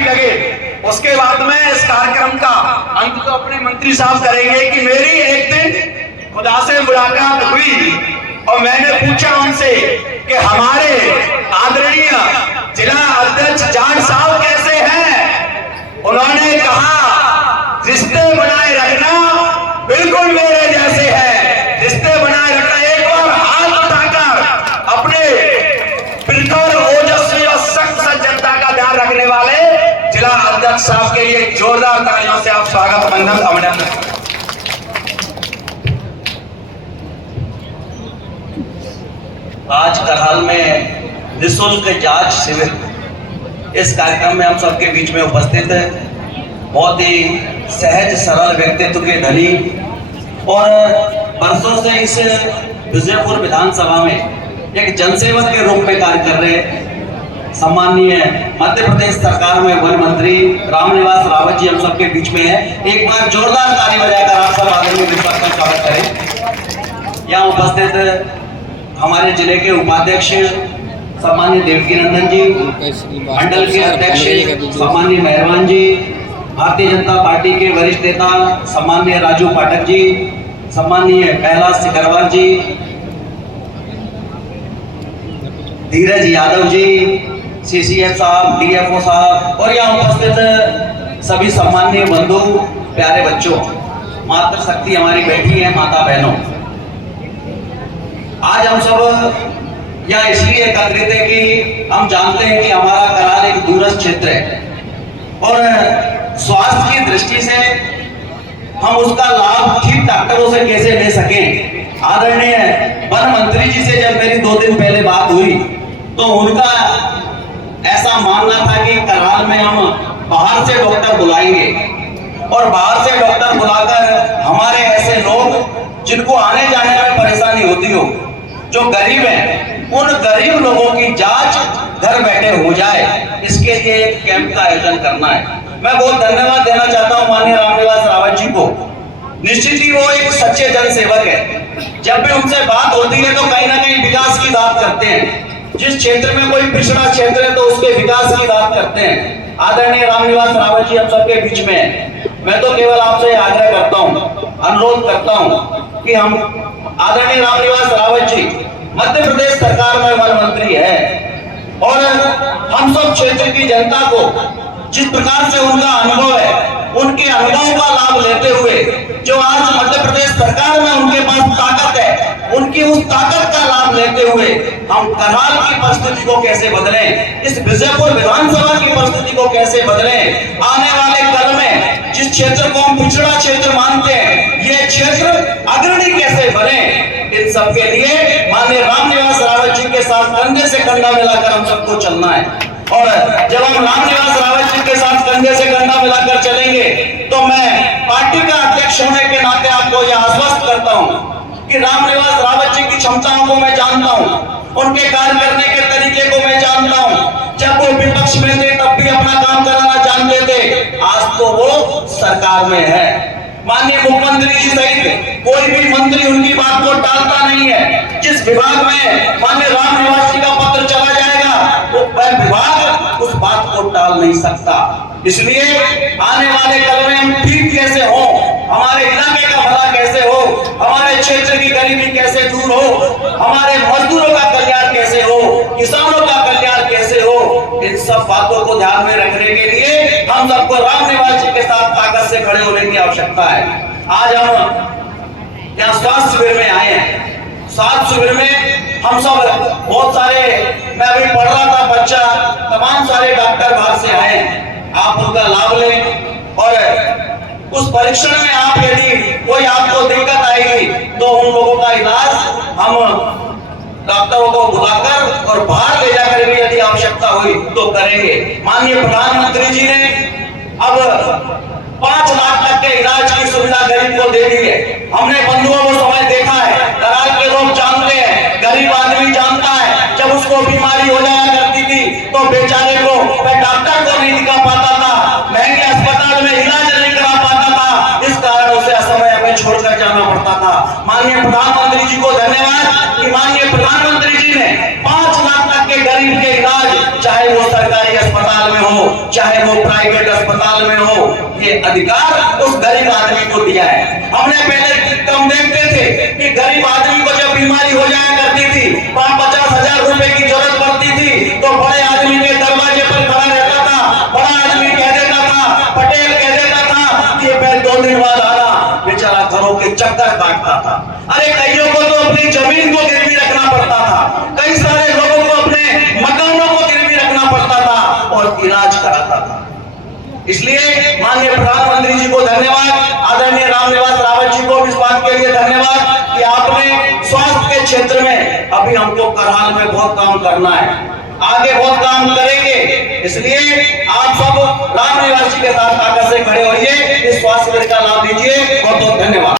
अच्छी लगे उसके बाद में इस कार्यक्रम का अंत तो अपने मंत्री साहब करेंगे कि मेरी एक दिन खुदा से मुलाकात हुई और मैंने पूछा उनसे कि हमारे आदरणीय जिला अध्यक्ष जाट साहब कैसे हैं। उन्होंने कहा रिश्ते बनाए रखना बिल्कुल मेरे जैसे है, रिश्ते बनाए रखना। एक बार हाथ उठाकर अपने प्रखर ओजस्वी और सख्त सज्जनता का ध्यान रखने वाले जिला अध्यक्ष साहब के लिए जोरदार तालियों से आप स्वागत बंधन अभिनंदन। आज करहाल में निःशुल्क जांच शिविर इस कार्यक्रम में हम सबके बीच में उपस्थित है। बहुत ही सहज सरल व्यक्तित्व के धनी और बरसों से इस विजयपुर विधानसभा में एक जनसेवक के रूप में कार्य कर रहे सम्माननीय मध्य प्रदेश सरकार में वन मंत्री रामनिवास रावत जी हम सबके बीच में है। एक बार जोरदार ताली बजाकर आप सब आदरणीय विश्वास का स्वागत करें। यहाँ उपस्थित हमारे जिले के उपाध्यक्ष सम्माननीय देवकी नंदन जी, मंडल के अध्यक्ष सम्माननीय मेहरबान जी, भारतीय जनता पार्टी के वरिष्ठ नेता सम्माननीय राजू पाठक जी, सम्माननीय कैलाश सिकरवार जी, धीरज यादव जी, सीसीएफ साहब, डीएफओ साहब और यहाँ उपस्थित सभी सम्माननीय बंधु, प्यारे बच्चों, मातृशक्ति हमारी बैठी है, माता बहनों। आज हम सब यहाँ इसलिए एकत्रित है कि हम जानते हैं कि हमारा करहाल एक दूरस्थ क्षेत्र है और स्वास्थ्य की दृष्टि से हम उसका लाभ ठीक डॉक्टरों से कैसे ले सकें। आदरणीय वन मंत्री जी से जब मेरी 2 दिन पहले बात हुई तो उनका ऐसा मानना था कि करहाल में हम बाहर से डॉक्टर बुलाएंगे और बाहर से डॉक्टर बुलाकर हमारे ऐसे लोग जिनको आने जाने में परेशानी होती हो, जो गरीब हैं, उन गरीब लोगों की जांच घर बैठे हो जाए, इसके लिए एक कैंप का आयोजन करना है। मैं बहुत धन्यवाद देना चाहता हूं माननीय रामनिवास रावत जी को। निश्चित ही वो एक सच्चे जनसेवक है। जब भी उनसे बात होती है तो कहीं ना कहीं विकास की बात करते हैं। जिस क्षेत्र में कोई पिछड़ा क्षेत्र है तो उसके विकास की बात करते हैं। आदरणीय रामनिवास रावत जी हम सबके बीच में है। मैं तो केवल आपसे आग्रह करता हूं, अनुरोध करता हूं कि हम आदरणीय रामनिवास रावत जी मध्य प्रदेश सरकार में वन मंत्री है और हम सब क्षेत्र की जनता को जिस प्रकार से उनका अनुभव है, उनके अनुभव का लाभ लेते हुए जो आज मध्य प्रदेश सरकार में उनके पास ताकत है, उनकी उस ताकत का लाभ लेते हुए हम करहाल की परिस्थिति को कैसे बदलें, इस विजयपुर विधानसभा की परिस्थिति को कैसे बदलें, आने वाले कल में जिस क्षेत्र को हम पिछड़ा क्षेत्र मानते हैं, ये क्षेत्र अग्रणी कैसे बने, इन सबके लिए माननीय रामनिवास रावत जी के साथ कंधे से कंधा मिलाकर हम सबको चलना है। और जब हम रामनिवास रावत जी के साथ कंधे से कंधा मिलाकर चलेंगे तो मैं पार्टी का अध्यक्ष होने के नाते आपको यह आश्वस्त करता हूं कि रामनिवास रावत जी की क्षमताओं को मैं जानता हूं, उनके कार्य करने के तरीके को मैं जानता हूं। जब वो विपक्ष में थे तब भी अपना काम कराना जानते थे, आज तो वो सरकार में है। माननीय मुख्यमंत्री जी सहित कोई भी मंत्री उनकी बात को टालता नहीं है। जिस विभाग में माननीय रामनिवास जी का पत्र चला जाएगा वो विभाग उस बात को टाल नहीं सकता। इसलिए आने वाले कल में हम ठीक कैसे हो, हमारे इलाके का भला कैसे हो, हमारे क्षेत्र की गरीबी कैसे दूर हो, हमारे मजदूरों का कल्याण कैसे हो, किसानों का कल्याण कैसे हो, इन सब बातों को ध्यान में रखने के लिए हम सबको रामनिवास जी के साथ ताकत से खड़े होने की आवश्यकता है। आज हम यहाँ स्वास्थ्य शिविर में आए हैं। स्वास्थ्य शिविर में हम सब बहुत सारे, मैं अभी पढ़ रहा था, बच्चा, तमाम सारे डॉक्टर बाहर से आए हैं। आप उनका लाभ लें और उस परीक्षण में आप यदि कोई आपको दिक्कत आएगी तो उन लोगों का इलाज हम डॉक्टरों को बुलाकर और बाहर ले जाकर भी यदि आवश्यकता हुई तो करेंगे। माननीय प्रधानमंत्री जी ने अब 5 लाख तक के इलाज की सुविधा गरीब को दे दी है। हमने बंधुओं को समय देखा है, करहाल के लोग जानते हैं, गरीब आदमी जानता है, जब उसको बीमारी हो जाया करती थी तो बेचारे को वह डॉक्टर को नहीं दिखा पाता था, महंगे अस्पताल में इलाज नहीं करा पाता था, इस कारण उसे असमय हमें छोड़कर जाना पड़ता था। माननीय प्रधानमंत्री जी को धन्यवाद कि माननीय प्रधानमंत्री जी ने 5 लाख तक के गरीब के इलाज, चाहे वो सरकारी अस्पताल में में हो, चाहे वो प्राइवेट अस्पताल में हो, ये अधिकार उस गरीब आदमी को दिया है। हमने पहले हम देखते थे कि गरीब आदमी को जब बीमारी हो जाया करती थी, 50,000 रुपए की जरूरत पड़ती थी, तो बड़े आदमी के दरवाजे पर खड़ा रहता था, बड़ा आदमी कह देता था, पटेल कह देता था कि मैं 2 दिन बाद आना, बेचारा घरों के चक्कर काटता था। अरे कईयों को तो अपनी जमीन को गिरवी रखना पड़ता था, कई सारे लोगों को अपने मकानों को गिरवी रखना पड़ता था और इलाज कराता था। इसलिए माननीय प्रधानमंत्री जी को धन्यवाद, आदरणीय रामनिवास रावत जी को इस बात के लिए धन्यवाद कि आपने स्वास्थ्य के क्षेत्र में अभी हमको करहाल में बहुत काम करना है, आगे बहुत काम करेंगे। इसलिए आप सब रामनिवास जी के साथ ताकत से खड़े होइए, इस स्वास्थ्य शिविर का लाभ लीजिए। बहुत बहुत धन्यवाद।